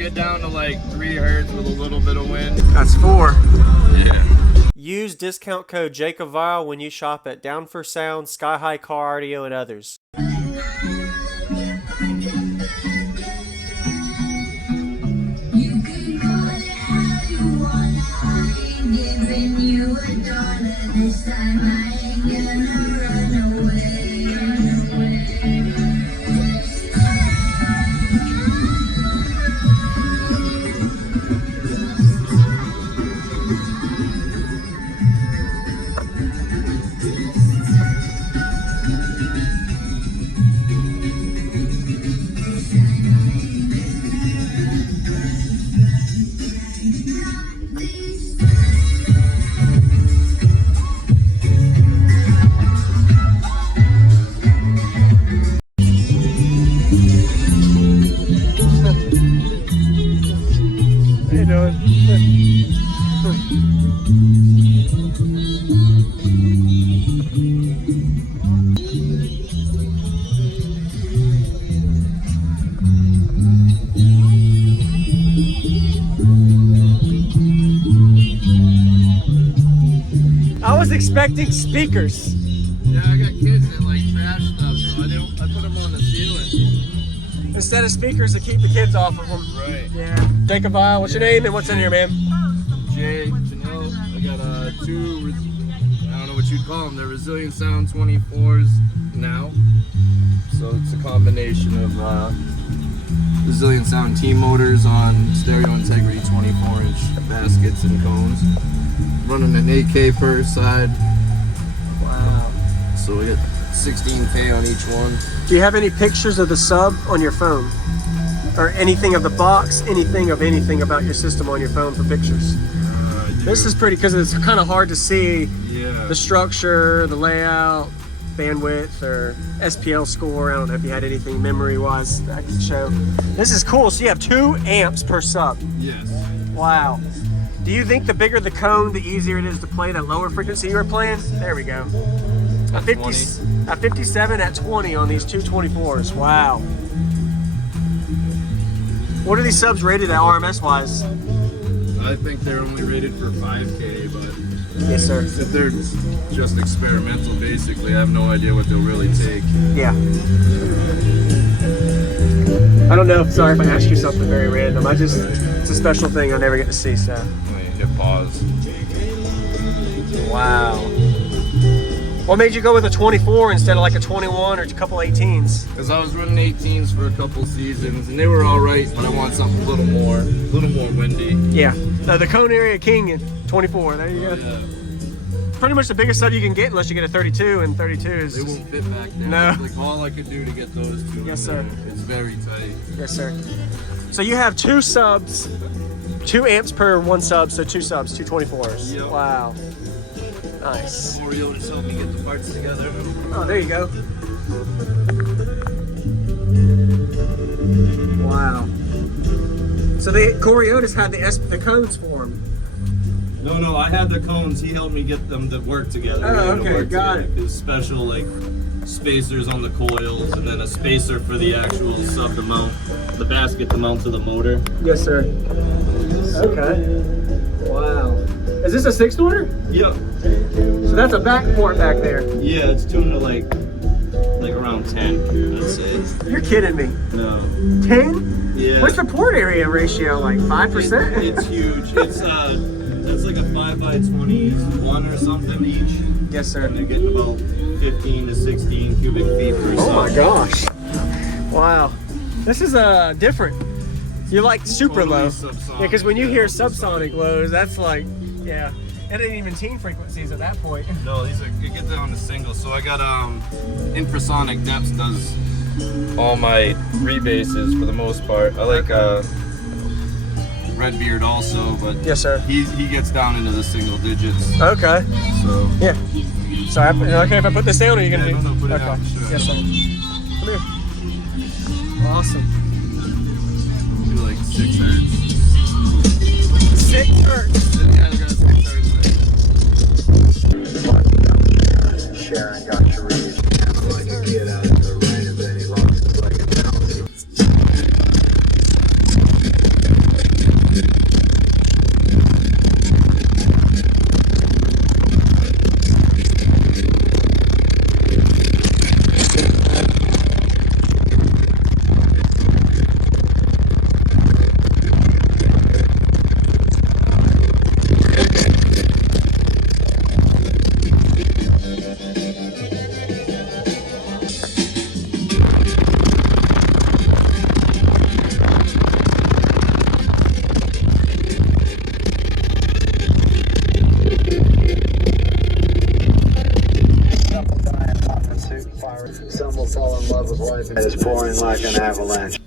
get down to like 3 hertz with a little bit of wind. That's 4. Yeah. Use discount code JACOBVILE when you shop at Down for Sound, Sky High Car Audio, and others. This time I ain't gonna run away. I was expecting speakers. Yeah, I got kids that like trash stuff, so I put them on the ceiling. Instead of speakers to keep the kids off of them. Right. Yeah. Jacob Vile, what's your name and what's in here, man? Jay, Janelle, I got 2, I don't know what you'd call them, they're Resilient Sound 24s now. So it's a combination of Resilient Sound team motors on stereo integrity 24-inch baskets and cones. Running an 8K per side. Wow. So we got 16K on each one. Do you have any pictures of the sub on your phone? Or anything of the box, anything about your system on your phone for pictures? This is pretty, because it's kind of hard to see the structure, the layout, bandwidth, or SPL score. I don't know if you had anything memory-wise that I could show. This is cool. So you have 2 amps per sub. Yes. Wow. Do you think the bigger the cone, the easier it is to play that lower frequency you were playing? There we go. At 57 at 20 on these 224s. Wow. What are these subs rated at RMS-wise? I think they're only rated for 5K, but Yes, sir. if they're just experimental, basically, I have no idea what they'll really take. Yeah. I don't know. Sorry if I ask you something very random. It's a special thing I never get to see, so. Hit pause. Wow. What made you go with a 24 instead of like a 21 or a couple 18s? Because I was running 18s for a couple seasons, and they were all right, but I want something a little more windy. Yeah. The Cone Area King at 24. There you go. Yeah. Pretty much the biggest sub you can get unless you get a 32, and 32 is They won't fit back there. No. Like all I could do to get those 2. Yes, sir. It's very tight. Yes, sir. So you have 2 subs, 2 amps per 1 sub, so 2 subs, 2 24s. Yep. Wow. Nice. Oreo just helped me get the parts together. Oh, there you go. Wow. So the Coriolis had the codes for him. No, I had the cones. He helped me get them to work together. Oh, okay, got it. There's special like spacers on the coils, and then a spacer for the actual sub to mount the basket to mount to the motor. Yes, sir. Okay. Wow. Is this a 6th order? Yep. So that's a back port back there. Yeah, it's tuned to like around 10, I'd say. You're kidding me. No. 10? Yeah. What's the port area ratio? Like 5%? It's huge. It's that's like a 5x21 or something each. Yes, sir. And they're getting about 15 to 16 cubic feet per Oh my sub. gosh. Wow. This is different. You like super Totally low. subsonic, Yeah, because when you hear subsonic. subsonic lows, that's like, yeah. It ain't even teen frequencies at that point. No, these are, it gets down to single. So I got infrasonic depths does all my rebasses for the most part. I like Redbeard also, but Yes, sir. he gets down into the single digits. Okay. So Yeah. Sorry, okay if I put this down, or are you gonna Yeah, do? no, put it Okay. down, sure. Yes, sir. Come here. Awesome. do like 6 hertz. 6 hertz. Yeah, I got 6 hertz. Sharon got your reason. Like a kid out of the rain of any lost like a penalty. like an avalanche.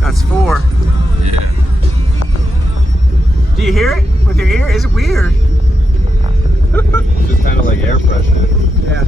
That's 4. Yeah. Do you hear it with your ear? Is it weird? It's just kind of like air pressure. Yeah.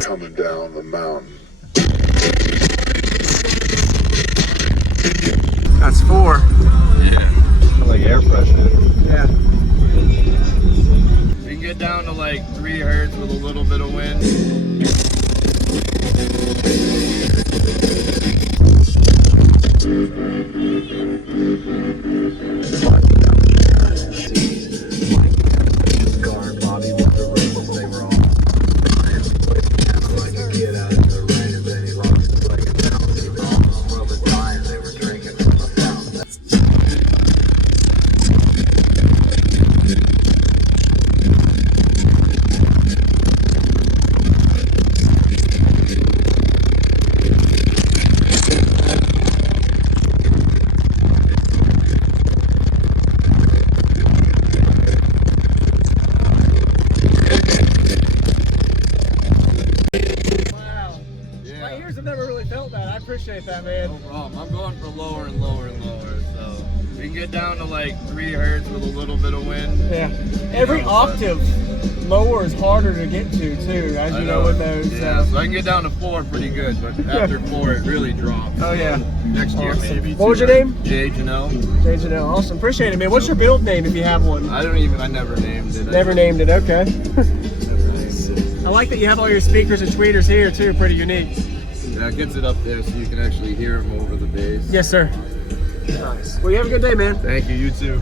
Coming down the mountain. That's 4. Yeah. Kind of like air pressure. Yeah. You can get down to like 3 hertz with a little bit of wind. Appreciate that, man. No problem. I'm going for lower and lower and lower, so we can get down to like 3 hertz with a little bit of wind. Yeah. Every octave lower is harder to get to too, as you know with those. Yeah, so I can get down to 4 pretty good, but after 4 it really drops. Oh yeah. Next year maybe. What was your name? Jay Janelle. Jay Janelle. Awesome. Appreciate it, man. What's your build name if you have one? I never named it. Never named it. Okay. Never named it. I like that you have all your speakers and tweeters here too. Pretty unique. Yeah, it gets it up there so you can actually hear them over the bass. Yes, sir. Nice. Well, you have a good day, man. Thank you. You too.